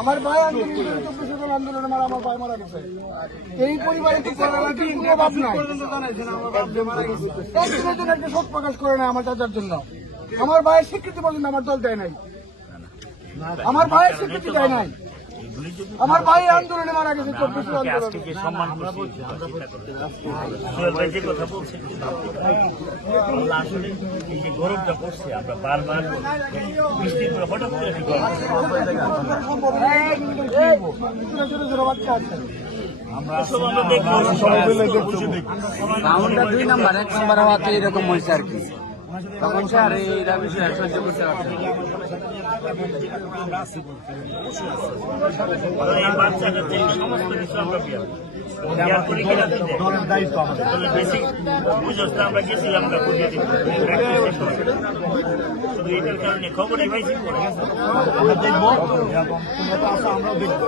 আমার ভাই আন্দোলন 24 জন আন্দোলনে আমার ভাই মারা গেছে। এই পরিবারে কি প্রভাব নাই, একদিনের জন্য একটা শোক প্রকাশ করে না আমার চাচার জন্য। আমার ভাইয়ের স্বীকৃতি পর্যন্ত আমার দল দেয় নাই, আমার ভাইয়ের স্বীকৃতি দেয় নাই। আমার ভাই আন্দোলনে মারা গেছে 24 জন আন্দোলনে। গৌরবটা করছে আমরা বারবার রাউন্ডটা 2 নাম্বার 1 নাম্বার হওয়াতে এরকম হয়েছে আর কি। তখন সে আর এইটা বিষয় সহ্য করতে পারছে না। এই বাচ্চাটা থেকে সমস্ত কিছু আমরা বিয়ার করি কিনা দলের দায়িত্ব আমাদের বেশি বুঝোস না। আমরা গেছিলাম আমরা বুঝিয়ে দিই শুধু এটার কারণে খবরই পাইছি আমরা দেখবো এরকম তোমরা তো আসো আমরাও দেখবো।